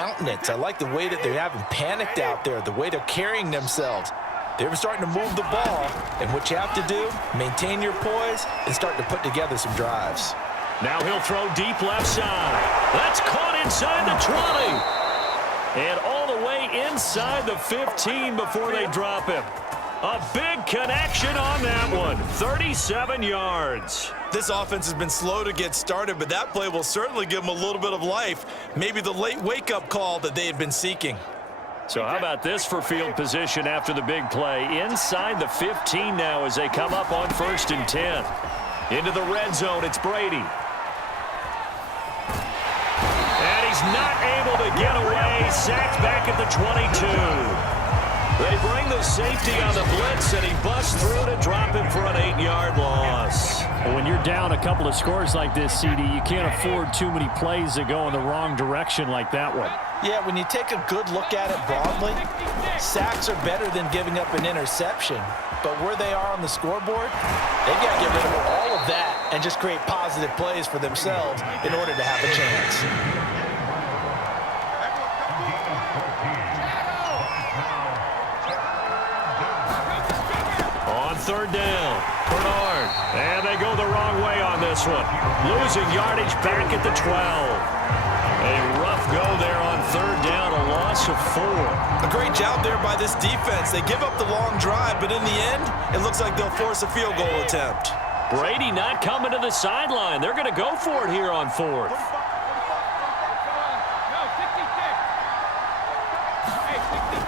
countenance. I like the way that they haven't panicked out there, the way they're carrying themselves. They're starting to move the ball, and what you have to do, maintain your poise and start to put together some drives. Now he'll throw deep left side. That's caught inside the 20. And all the way inside the 15 before they drop him. A big connection on that one. 37 yards. This offense has been slow to get started, but that play will certainly give them a little bit of life. Maybe the late wake-up call that they had been seeking. So how about this for field position after the big play? Inside the 15 now as they come up on 1st and 10. Into the red zone, it's Brady. And he's not able to get away. Sacked back at the 22. They bring the safety on the blitz, and he busts through to drop him for an 8-yard loss. Well, when you're down a couple of scores like this, CD, you can't afford too many plays that go in the wrong direction like that one. Yeah, when you take a good look at it broadly, sacks are better than giving up an interception. But where they are on the scoreboard, they've got to get rid of all of that and just create positive plays for themselves in order to have a chance. On 3rd down, Bernard. And they go the wrong way on this one. Losing yardage back at the 12. A rough go there on 3rd down, a loss of 4. A great job there by this defense. They give up the long drive, but in the end, it looks like they'll force a field goal attempt. Brady not coming to the sideline. They're going to go for it here on 4th.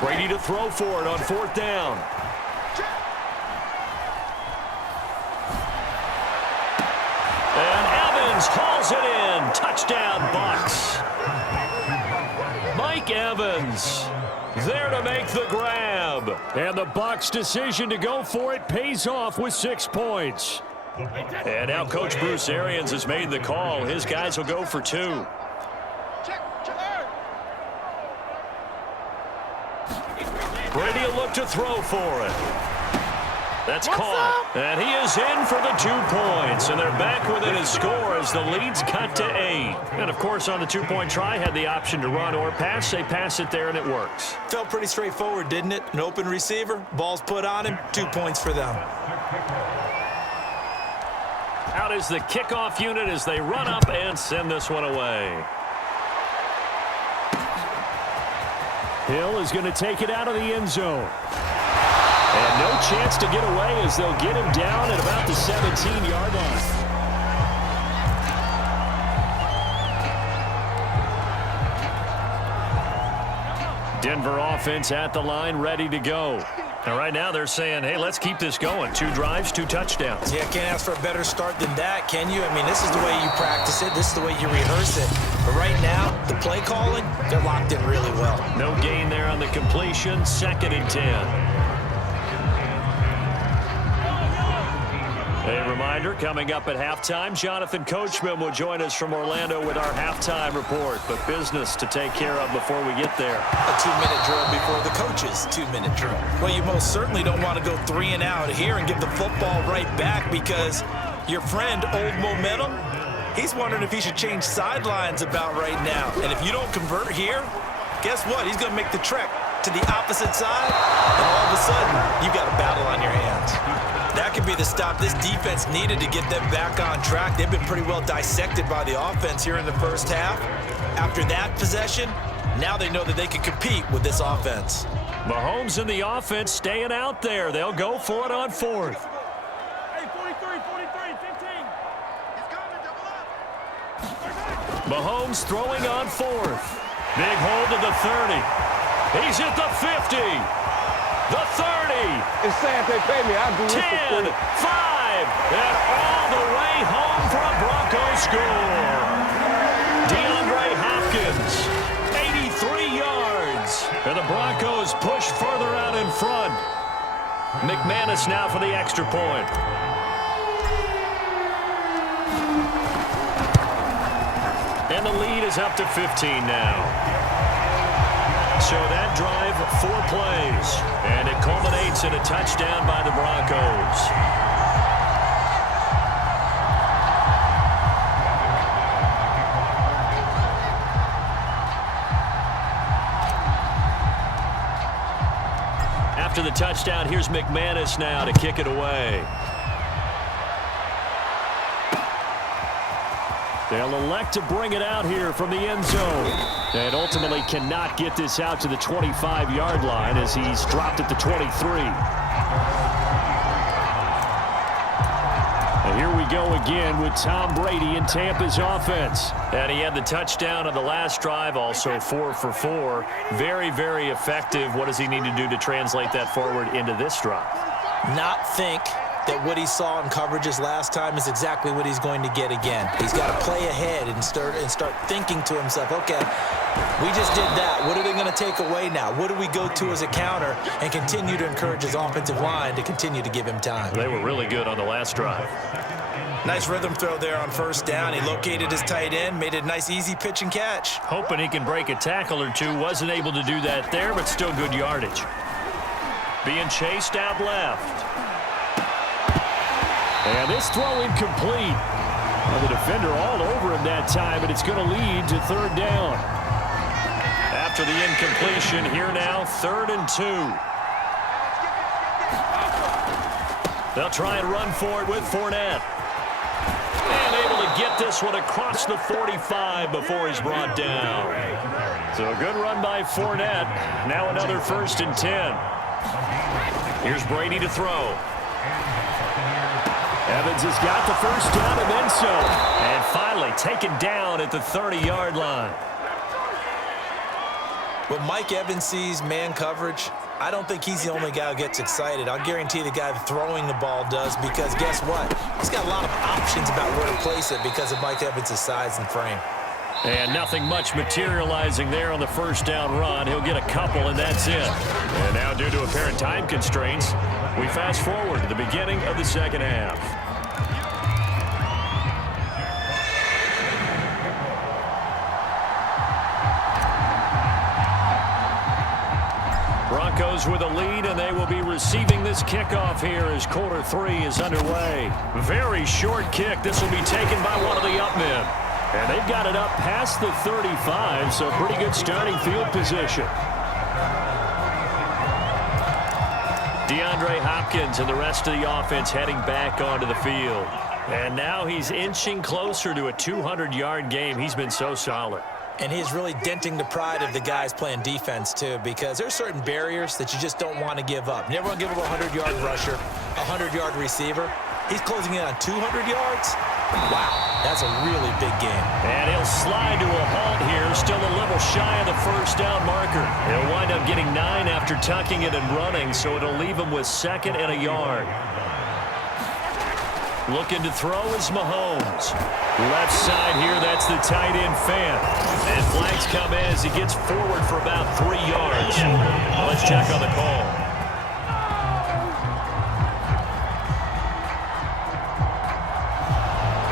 Brady to throw for it on 4th down. And Evans hauls it in. Touchdown, Bucs. Mike Evans there to make the grab. And the Bucs' decision to go for it pays off with 6 points. And now Coach Bruce Arians has made the call. His guys will go for 2. Brady will look to throw for it. That's caught. And he is in for the 2 points. And they're back within his score as the lead's cut to 8. And, of course, on the 2-point try, had the option to run or pass. They pass it there, and it works. Felt pretty straightforward, didn't it? An open receiver, ball's put on him, 2 points for them. Out is the kickoff unit as they run up and send this one away. Hill is going to take it out of the end zone. And no chance to get away as they'll get him down at about the 17-yard line. Denver offense at the line, ready to go. And right now they're saying, hey, let's keep this going. 2 drives, 2 touchdowns. Yeah, can't ask for a better start than that, can you? I mean, this is the way you practice it. This is the way you rehearse it. But right now, the play calling, they're locked in really well. No gain there on the completion. 2nd and 10. A reminder, coming up at halftime, Jonathan Coachman will join us from Orlando with our halftime report. But business to take care of before we get there. A 2-minute drill before the coach's 2-minute drill. Well, you most certainly don't want to go 3 and out here and give the football right back because your friend, Old Momentum, he's wondering if he should change sidelines about right now. And if you don't convert here, guess what? He's going to make the trek to the opposite side, and all of a sudden, you've got a battle on your hands. That could be the stop this defense needed to get them back on track. They've been pretty well dissected by the offense here in the first half. After that possession, now they know that they can compete with this offense. Mahomes and the offense staying out there. They'll go for it on 4th. Hey, 43, 15. Mahomes throwing on 4th. Big hold to the 30. He's at the 50. The 30. It's sad they pay me. I'll do 10, 5, and all the way home for a Broncos score. DeAndre Hopkins, 83 yards. And the Broncos push further out in front. McManus now for the extra point. And the lead is up to 15 now. So that drive, 4 plays, and it culminates in a touchdown by the Broncos. After the touchdown, here's McManus now to kick it away. They'll elect to bring it out here from the end zone. And ultimately cannot get this out to the 25-yard line as he's dropped at the 23. And here we go again with Tom Brady in Tampa's offense. And he had the touchdown on the last drive, also 4 for 4. Very, very effective. What does he need to do to translate that forward into this drive? Not think that what he saw in coverages last time is exactly what he's going to get again. He's got to play ahead and start thinking to himself, okay, we just did that. What are they going to take away now? What do we go to as a counter? And continue to encourage his offensive line to continue to give him time. They were really good on the last drive. Nice rhythm throw there on first down. He located his tight end, made a nice easy pitch and catch. Hoping he can break a tackle or two. Wasn't able to do that there, but still good yardage. Being chased out left. And this throw incomplete. Well, the defender all over him that time, and it's going to lead to third down. After the incompletion, here now, 3rd and 2. They'll try and run for it with Fournette. And able to get this one across the 45 before he's brought down. So a good run by Fournette. Now another 1st and 10. Here's Brady to throw. Evans has got the first down and then some. And finally taken down at the 30-yard line. When Mike Evans sees man coverage, I don't think he's the only guy who gets excited. I'll guarantee the guy throwing the ball does, because guess what? He's got a lot of options about where to place it because of Mike Evans' size and frame. And nothing much materializing there on the first down run. He'll get a couple, and that's it. And now, due to apparent time constraints, we fast forward to the beginning of the second half. Broncos with a lead, and they will be receiving this kickoff here as quarter 3 is underway. Very short kick. This will be taken by one of the up men. And they've got it up past the 35, so pretty good starting field position. DeAndre Hopkins and the rest of the offense heading back onto the field. And now he's inching closer to a 200-yard game. He's been so solid. And he's really denting the pride of the guys playing defense, too, because there's certain barriers that you just don't want to give up. Never want to give up a 100-yard rusher, a 100-yard receiver. He's closing in on 200 yards. Wow, that's a really big game. And he'll slide to a halt here, still a little shy of the first down marker. He'll wind up getting 9 after tucking it and running, so it'll leave him with 2nd and a yard. Looking to throw is Mahomes. Left side here, that's the tight end Fant. And flags come in as he gets forward for about 3 yards. Let's check on the call.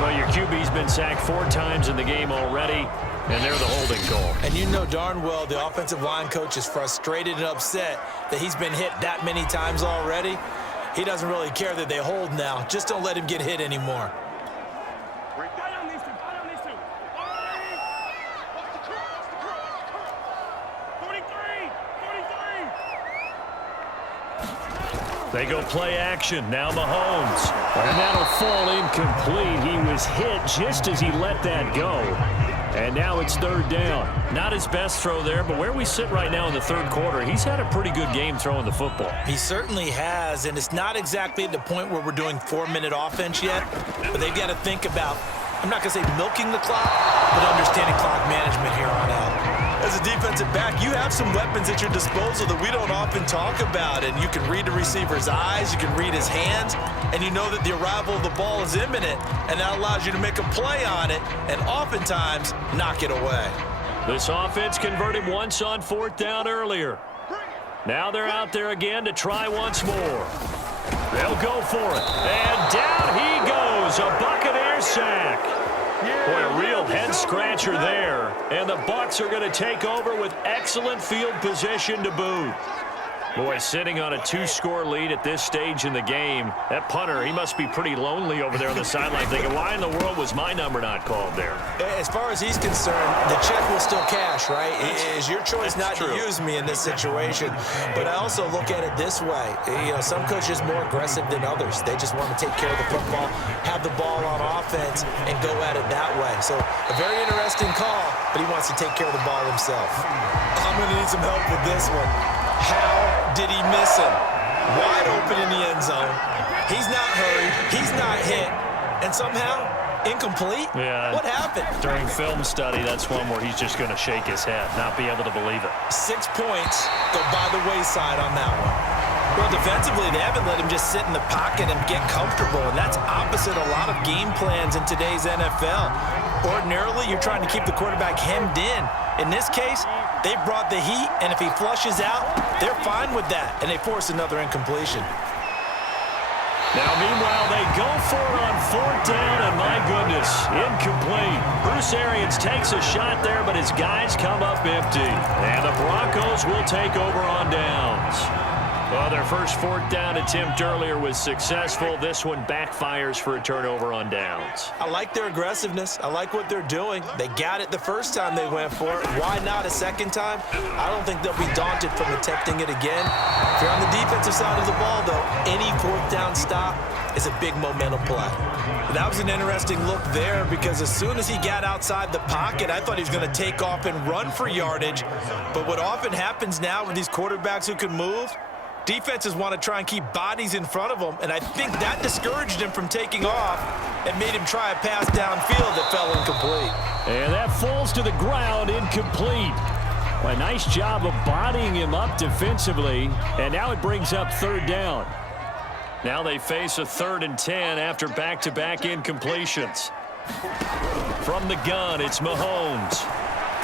Well, your QB's been sacked 4 times in the game already, and they're the holding call. And you know darn well the offensive line coach is frustrated and upset that he's been hit that many times already. He doesn't really care that they hold now. Just don't let him get hit anymore. They go play action. Now Mahomes. And that'll fall incomplete. He was hit just as he let that go. And now it's 3rd down. Not his best throw there, but where we sit right now in the 3rd quarter, he's had a pretty good game throwing the football. He certainly has, and it's not exactly at the point where we're doing 4-minute offense yet, but they've got to think about, I'm not going to say milking the clock, but understanding clock management here on out. As a defensive back, you have some weapons at your disposal that we don't often talk about, and you can read the receiver's eyes, you can read his hands, and you know that the arrival of the ball is imminent, and that allows you to make a play on it and oftentimes knock it away. This offense converted once on 4th down earlier. Now they're out there again to try once more. They'll go for it. And down he goes. A Buccaneer sack. Boy, a real head-scratcher there. And the Bucs are going to take over with excellent field position to boot. Boy, sitting on a 2-score lead at this stage in the game, that punter, he must be pretty lonely over there on the sideline thinking, why in the world was my number not called there? As far as he's concerned, the check will still cash, right? It is your choice not to use me in this situation. But I also look at it this way. You know, some coaches are more aggressive than others. They just want to take care of the football, have the ball on offense, and go at it that way. So a very interesting call, but he wants to take care of the ball himself. I'm going to need some help with this one. How did he miss him? Wide open in the end zone. He's not hurried. He's not hit. And somehow, incomplete? Yeah. What happened? During film study, that's one where he's just going to shake his head, not be able to believe it. 6 points go by the wayside on that one. Well, defensively, they haven't let him just sit in the pocket and get comfortable, and that's opposite a lot of game plans in today's NFL. Ordinarily, you're trying to keep the quarterback hemmed in. In this case, they brought the heat, and if he flushes out, they're fine with that, and they force another incompletion. Now, meanwhile, they go for it on 4th down, and my goodness, incomplete. Bruce Arians takes a shot there, but his guys come up empty. And the Broncos will take over on downs. Well, their first 4th down attempt earlier was successful. This one backfires for a turnover on downs. I like their aggressiveness. I like what they're doing. They got it the first time they went for it. Why not a second time? I don't think they'll be daunted from attempting it again. If you're on the defensive side of the ball, though, any 4th down stop is a big momentum play. But that was an interesting look there because as soon as he got outside the pocket, I thought he was going to take off and run for yardage. But what often happens now with these quarterbacks who can move, defenses want to try and keep bodies in front of them, and I think that discouraged him from taking off and made him try a pass downfield that fell incomplete. And that falls to the ground, incomplete. A nice job of bodying him up defensively, and now it brings up 3rd down. Now they face a 3rd and 10 after back-to-back incompletions. From the gun, it's Mahomes.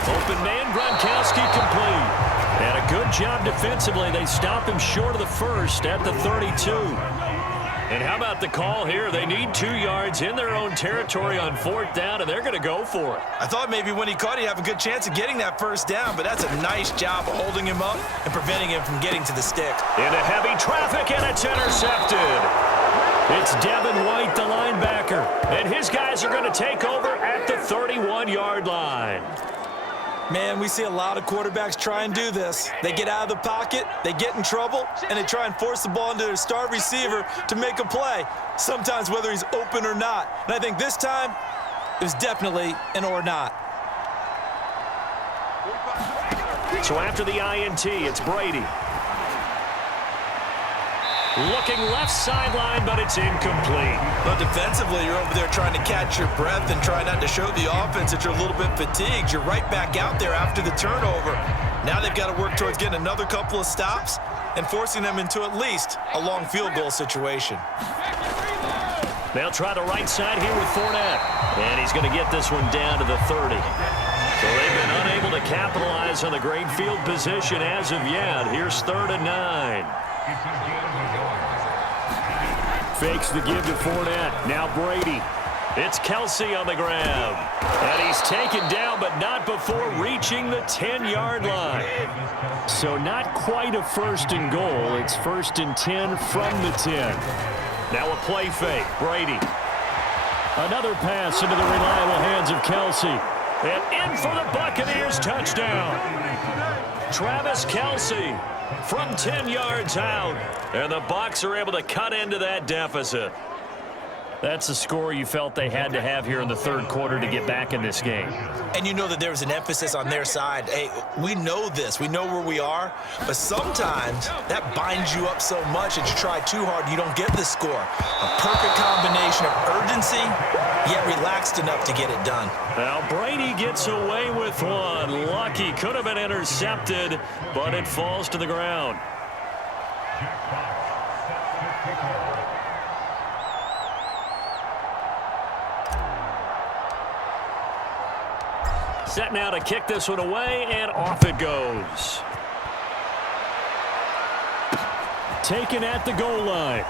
Open man, Gronkowski complete. And a good job defensively. They stop him short of the first at the 32. And how about the call here? They need 2 yards in their own territory on 4th down, and they're going to go for it. I thought maybe when he caught it, he'd have a good chance of getting that first down, but that's a nice job of holding him up and preventing him from getting to the stick. Into heavy traffic, and it's intercepted. It's Devin White, the linebacker, and his guys are going to take over at the 31-yard line. Man, we see a lot of quarterbacks try and do this. They get out of the pocket, they get in trouble, and they try and force the ball into their star receiver to make a play, sometimes whether he's open or not. And I think this time, it was definitely an or not. So after the INT, it's Brady. Looking left sideline, but it's incomplete. But defensively, you're over there trying to catch your breath and try not to show the offense that you're a little bit fatigued. You're right back out there after the turnover. Now they've got to work towards getting another couple of stops and forcing them into at least a long field goal situation. They'll try the right side here with Fournette. And he's going to get this one down to the 30. So they've been unable to capitalize on the great field position as of yet. Here's 3rd and 9. Fakes the give to Fournette. Now Brady. It's Kelce on the grab. And he's taken down, but not before reaching the 10-yard line. So not quite a 1st and goal. It's 1st and 10 from the 10. Now a play fake. Brady. Another pass into the reliable hands of Kelce. And in for the Buccaneers touchdown. Travis Kelce from 10 yards out. And the Bucs are able to cut into that deficit. That's a score you felt they had to have here in the 3rd quarter to get back in this game. And you know that there was an emphasis on their side. Hey, we know this. We know where we are. But sometimes that binds you up so much that you try too hard, you don't get the score. A perfect combination of urgency, yet relaxed enough to get it done. Now Brady gets away with one. Lucky. Could have been intercepted, but it falls to the ground. Set now to kick this one away, and off it goes. Taken at the goal line.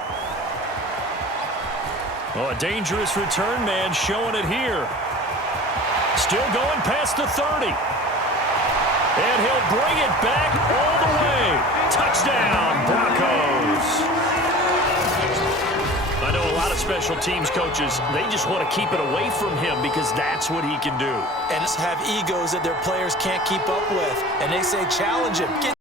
Oh, a dangerous return man showing it here. Still going past the 30. And he'll bring it back all the way. Touchdown, special teams coaches, they just want to keep it away from him because that's what he can do. And have egos that their players can't keep up with. And they say challenge him. Get